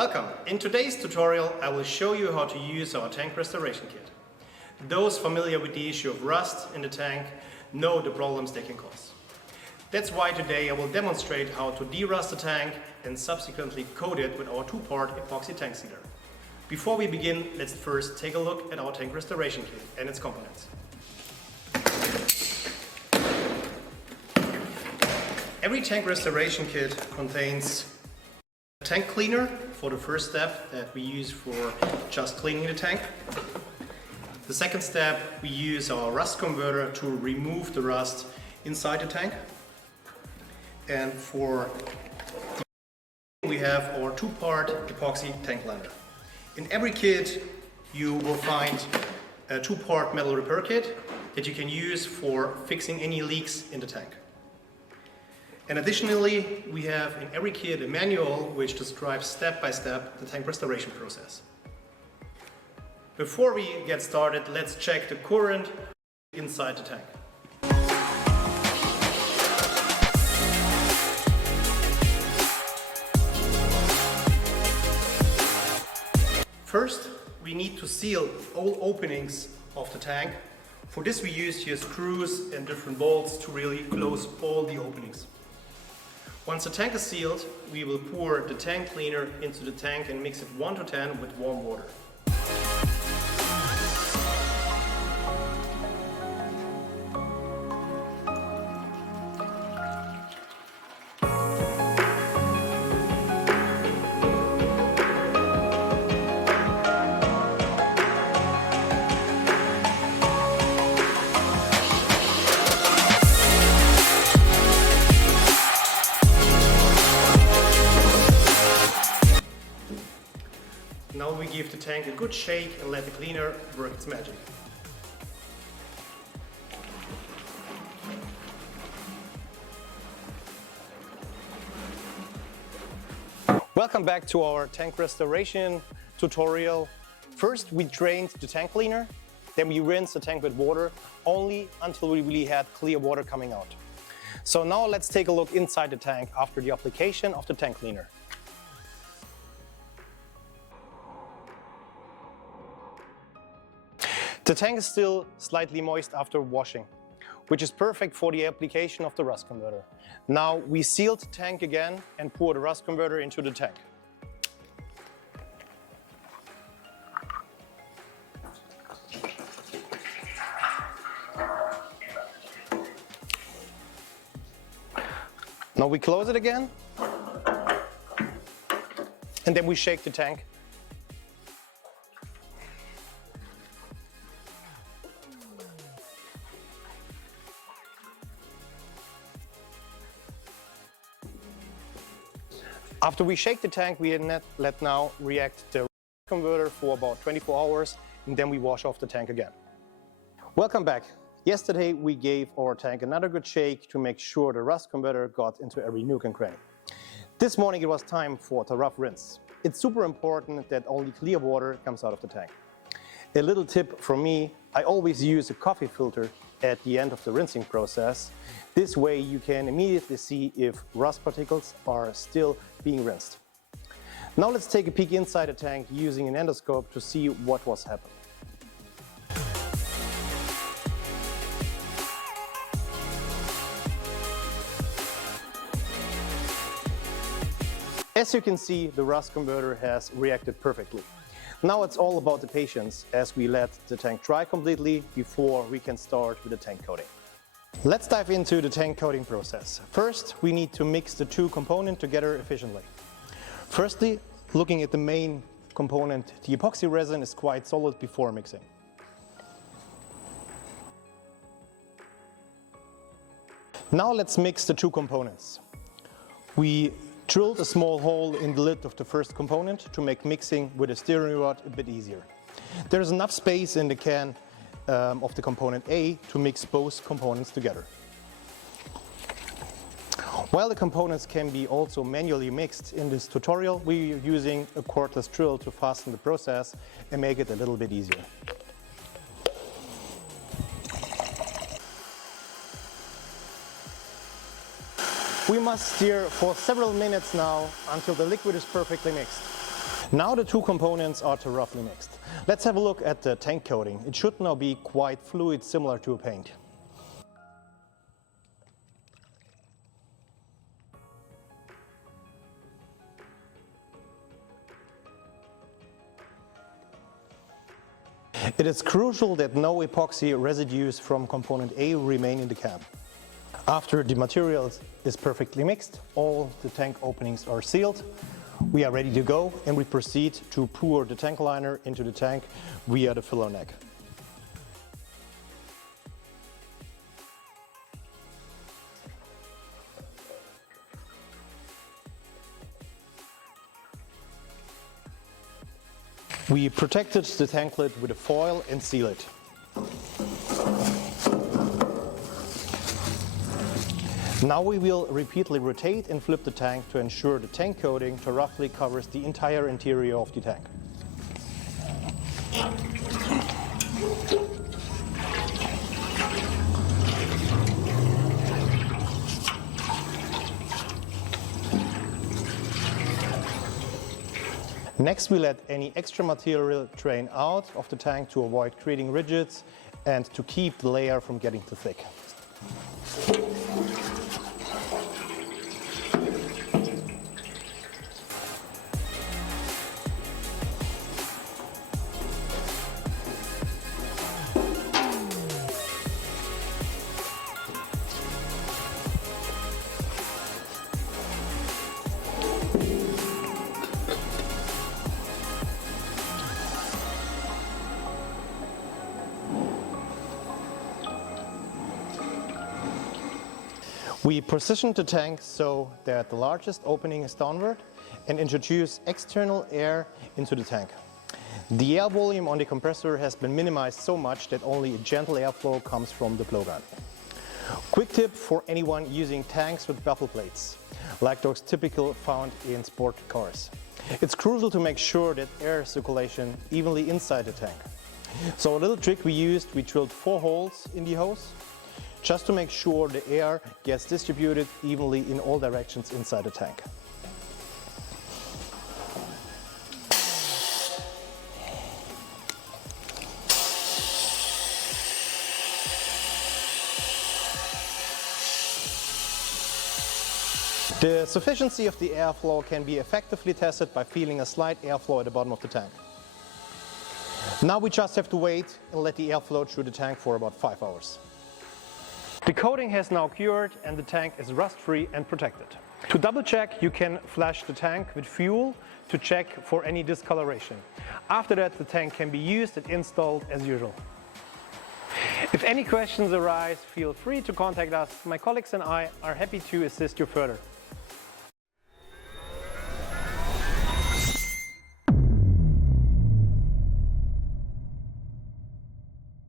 Welcome! In today's tutorial I will show you how to use our tank restoration kit. Those familiar with the issue of rust in the tank know the problems they can cause. That's why today I will demonstrate how to de-rust the tank and subsequently coat it with our two-part epoxy tank sealer. Before we begin, let's first take a look at our tank restoration kit and its components. Every tank restoration kit contains a tank cleaner for the first step that we use for just cleaning the tank. The second step, we use our rust converter to remove the rust inside the tank. And for the we have our two-part epoxy tank liner. In every kit you will find a two-part metal repair kit that you can use for fixing any leaks in the tank. And additionally, we have in every kit a manual which describes step by step the tank restoration process. Before we get started, let's check the current inside the tank. First, we need to seal all openings of the tank. For this we use here screws and different bolts to really close all the openings. Once the tank is sealed, we will pour the tank cleaner into the tank and mix it 1 to 10 with warm water. Now we give the tank a good shake and let the cleaner work its magic. Welcome back to our tank restoration tutorial. First we drained the tank cleaner, then we rinsed the tank with water only until we really had clear water coming out. So now let's take a look inside the tank after the application of the tank cleaner. The tank is still slightly moist after washing, which is perfect for the application of the rust converter. Now we seal the tank again and pour the rust converter into the tank. Now we close it again and then we shake the tank. After we shake the tank, we let now react the converter for about 24 hours and then we wash off the tank again. Welcome back. Yesterday we gave our tank another good shake to make sure the rust converter got into every nook and cranny. This morning it was time for the rough rinse. It's super important that only clear water comes out of the tank. A little tip from me, I always use a coffee filter at the end of the rinsing process. This way you can immediately see if rust particles are still being rinsed. Now let's take a peek inside the tank using an endoscope to see what was happening. As you can see, the rust converter has reacted perfectly. Now it's all about the patience as we let the tank dry completely before we can start with the tank coating. Let's dive into the tank coating process. First, we need to mix the two components together efficiently. Firstly, looking at the main component, the epoxy resin is quite solid before mixing. Now let's mix the two components. We drilled a small hole in the lid of the first component to make mixing with a steering rod a bit easier. There's enough space in the can of the component A to mix both components together. While the components can be also manually mixed in this tutorial, we're using a cordless drill to fasten the process and make it a little bit easier. We must stir for several minutes now until the liquid is perfectly mixed. Now the two components are roughly mixed. Let's have a look at the tank coating. It should now be quite fluid, similar to a paint. It is crucial that no epoxy residues from component A remain in the can. After the material is perfectly mixed, all the tank openings are sealed, we are ready to go, and we proceed to pour the tank liner into the tank via the filler neck. We protected the tank lid with a foil and seal it. Now we will repeatedly rotate and flip the tank to ensure the tank coating roughly covers the entire interior of the tank. Next, we let any extra material drain out of the tank to avoid creating ridges and to keep the layer from getting too thick. We position the tank so that the largest opening is downward and introduce external air into the tank. The air volume on the compressor has been minimized so much that only a gentle airflow comes from the blowgun. Quick tip for anyone using tanks with baffle plates, like those typical found in sport cars. It's crucial to make sure that air circulation evenly inside the tank. So a little trick we used, we drilled 4 holes in the hose, just to make sure the air gets distributed evenly in all directions inside the tank. The sufficiency of the airflow can be effectively tested by feeling a slight airflow at the bottom of the tank. Now we just have to wait and let the air flow through the tank for about 5 hours. The coating has now cured and the tank is rust-free and protected. To double check, you can flash the tank with fuel to check for any discoloration. After that, the tank can be used and installed as usual. If any questions arise, feel free to contact us. My colleagues and I are happy to assist you further.